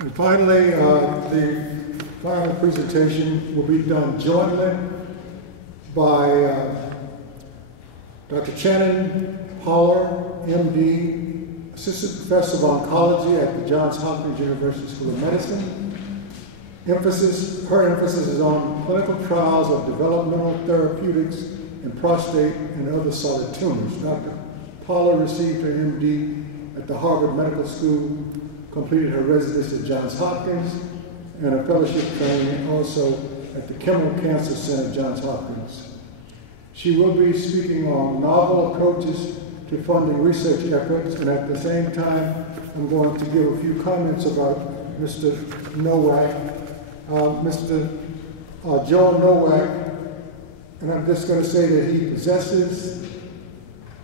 And finally, the final presentation will be done jointly by Dr. Channing Poller, MD, Assistant Professor of Oncology at the Johns Hopkins University School of Medicine. Her emphasis is on clinical trials of developmental therapeutics in prostate and other solid tumors. Dr. Poller received her MD at the Harvard Medical School, completed her residency at Johns Hopkins, and a fellowship training also at the Kimmel Cancer Center at Johns Hopkins. She will be speaking on novel approaches to funding research efforts, and at the same time, I'm going to give a few comments about Mr. Nowak. Mr. Joel Nowak, and I'm just going to say that he possesses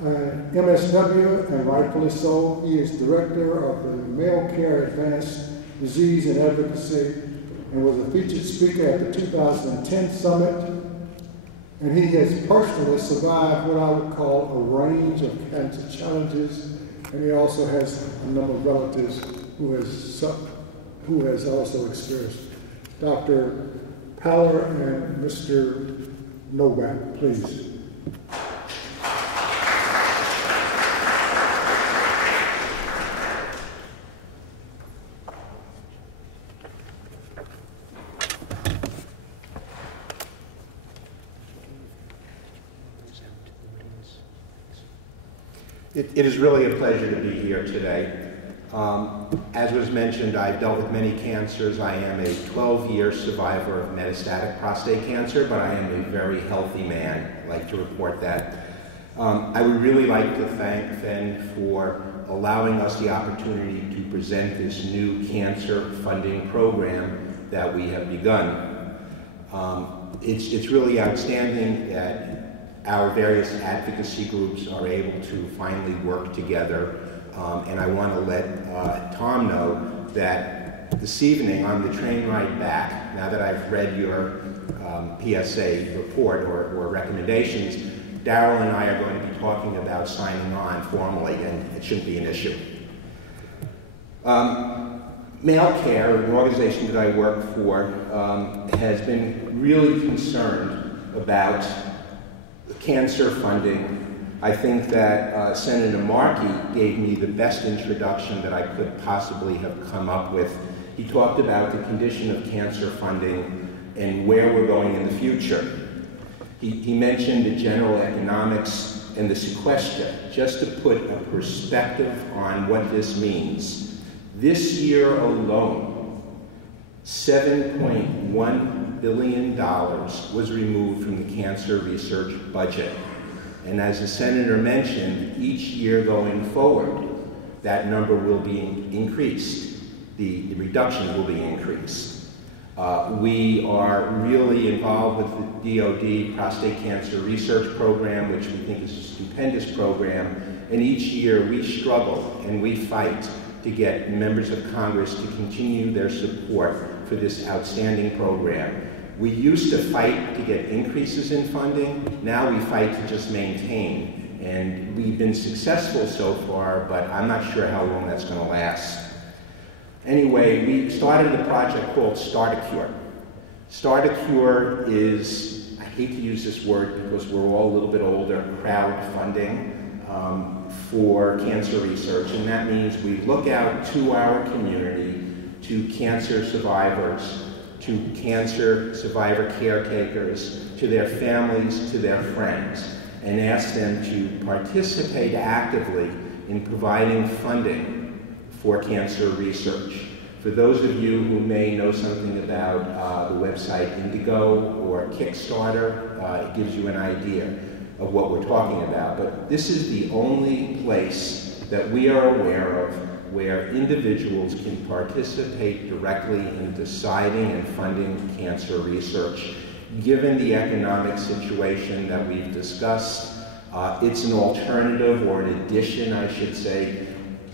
MSW, and rightfully so. He is director of the Male Care Advanced Disease and Advocacy, and was a featured speaker at the 2010 summit. And he has personally survived what I would call a range of cancer challenges, and he also has a number of relatives who has also experienced. Dr. Poller and Mr. Nowak, please. It is really a pleasure to be here today. As was mentioned, I've dealt with many cancers. I am a 12-year survivor of metastatic prostate cancer, but I am a very healthy man. I'd like to report that. I would really like to thank FEN for allowing us the opportunity to present this new cancer funding program that we have begun. It's really outstanding that our various advocacy groups are able to finally work together. And I want to let Tom know that this evening on the train ride back, now that I've read your PSA report or recommendations, Darryl and I are going to be talking about signing on formally, and it shouldn't be an issue. Male Care, an organization that I work for, has been really concerned about cancer funding. I think that Senator Markey gave me the best introduction that I could possibly have come up with. He talked about the condition of cancer funding and where we're going in the future. He mentioned the general economics and the sequester, just to put a perspective on what this means. This year alone, $7.1 billion was removed from the cancer research budget. And as the senator mentioned, each year going forward, that number will be increased. The reduction will be increased. We are really involved with the DoD Prostate Cancer Research Program, which we think is a stupendous program. And each year we struggle and we fight to get members of Congress to continue their support for this outstanding program. We used to fight to get increases in funding. Now we fight to just maintain. And we've been successful so far, but I'm not sure how long that's going to last. Anyway, we started a project called Start a Cure. Start a Cure is, I hate to use this word because we're all a little bit older, crowdfunding for cancer research. And that means we look out to our community, to cancer survivors, to cancer survivor caretakers, to their families, to their friends, and ask them to participate actively in providing funding for cancer research. For those of you who may know something about the website Indigo or Kickstarter, it gives you an idea of what we're talking about. But this is the only place that we are aware of where individuals can participate directly in deciding and funding cancer research. Given the economic situation that we've discussed, it's an alternative, or an addition, I should say.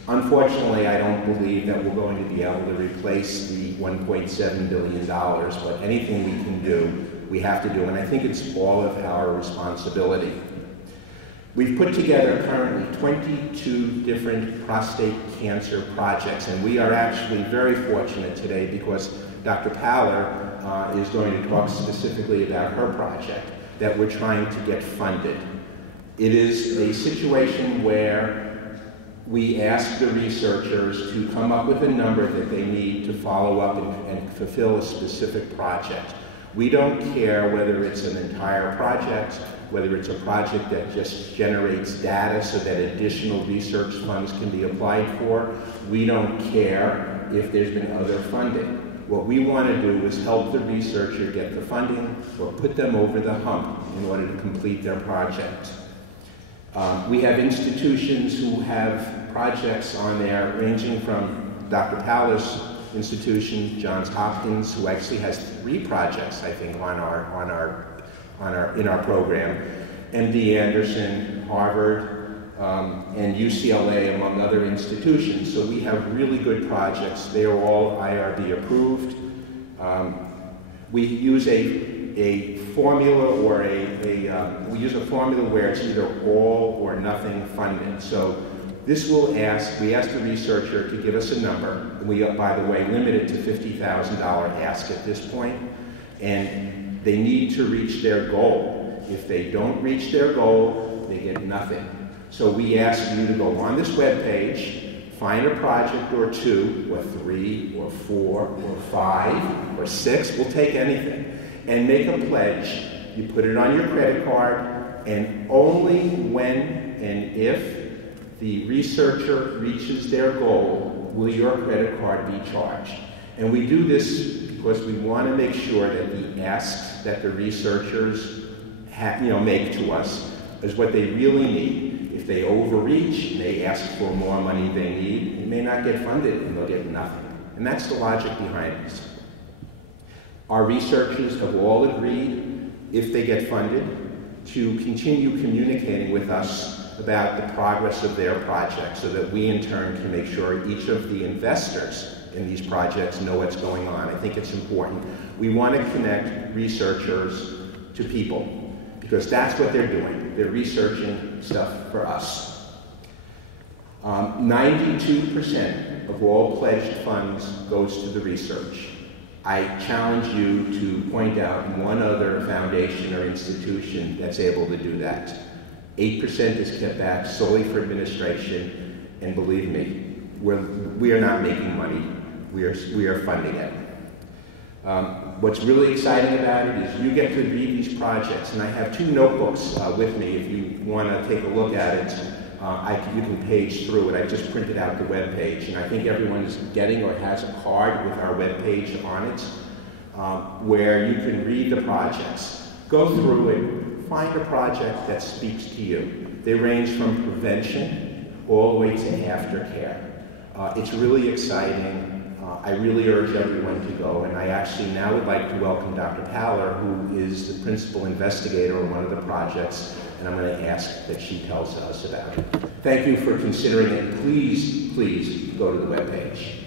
Unfortunately, I don't believe that we're going to be able to replace the $1.7 billion, but anything we can do, we have to do, and I think it's all of our responsibility. We've put together currently 22 different prostate cancer projects, and we are actually very fortunate today because Dr. Paller is going to talk specifically about her project that we're trying to get funded. It is a situation where we ask the researchers to come up with a number that they need to follow up and fulfill a specific project. We don't care whether it's an entire project, whether it's a project that just generates data so that additional research funds can be applied for. We don't care if there's been other funding. What we want to do is help the researcher get the funding or put them over the hump in order to complete their project. We have institutions who have projects on there ranging from Dr. Paller's institution, Johns Hopkins, who actually has 3 projects, I think, in our program, MD Anderson, Harvard, and UCLA, among other institutions. So we have really good projects. They are all IRB approved. We use a formula or we use a formula where it's either all or nothing funded. So this will we ask the researcher to give us a number. We, by the way, limit it to $50,000 ask at this point, and they need to reach their goal. If they don't reach their goal, they get nothing. So we ask you to go on this webpage, find a project or 2, or 3, or 4, or 5, or 6, we'll take anything, and make a pledge. You put it on your credit card, and only when and if the researcher reaches their goal will your credit card be charged. And we do this because we want to make sure that the asks that the researchers make to us is what they really need. If they overreach and they ask for more money they need, it may not get funded and they'll get nothing. And that's the logic behind this. Our researchers have all agreed, if they get funded, to continue communicating with us about the progress of their project so that we in turn can make sure each of the investors in these projects know what's going on. I think it's important. We want to connect researchers to people because that's what they're doing. They're researching stuff for us. 92% of all pledged funds goes to the research. I challenge you to point out one other foundation or institution that's able to do that. 8% is kept back solely for administration, and believe me, we are not making money. We are funding it. What's really exciting about it is you get to read these projects, and I have 2 notebooks with me if you want to take a look at it. You can page through it. I just printed out the web page, and I think everyone is getting or has a card with our web page on it where you can read the projects. Go through it. Find a project that speaks to you. They range from prevention all the way to aftercare. It's really exciting. I really urge everyone to go, and I actually now would like to welcome Dr. Paller, who is the principal investigator on one of the projects, and I'm going to ask that she tells us about it. Thank you for considering it. Please, please go to the webpage.